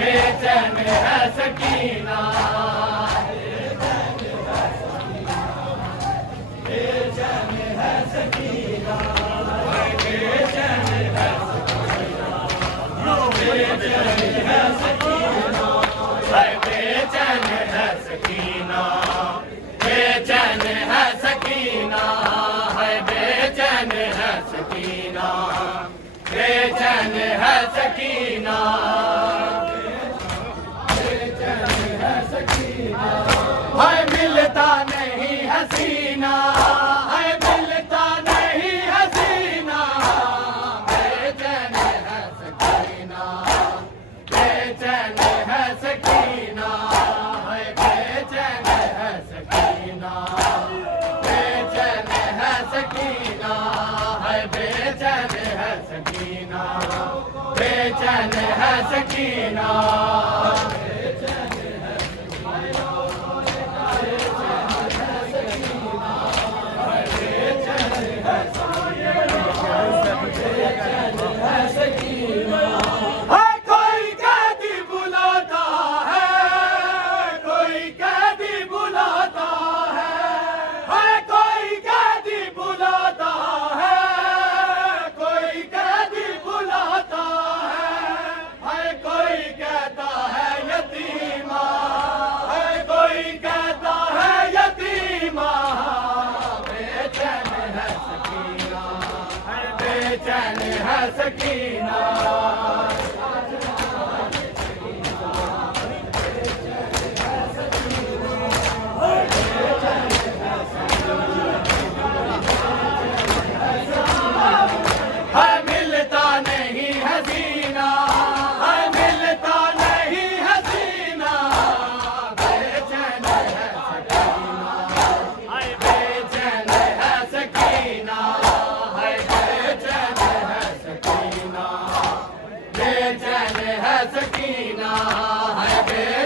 बेचैन है सकीना, बेचैन है सकीना, बेचैन है सकीना, बेचैन है सकीना, बेचैन है सकीना, बेचैन है सकीना, बेचैन है सकीना, बेचैन है सकीना, बेचैन है सकीना, हाय मिलता नहीं हसीना, हाय मिलता नहीं हसीना, बेचैन है सकीना, बेचैन है सकीना, हाय बेचैन है सकीना, बेचैन है सकीना, हाय बेचैन है सकीना, बेचैन है सकीना, बेचैन है सकीना, हाय मिलता नहीं हसीना, हाय मिलता नहीं हसीना, बेचैन है सकीना, हाय बेचैन है सकीना, हाय बेचैन है सकीना, बेचैन है सकीना।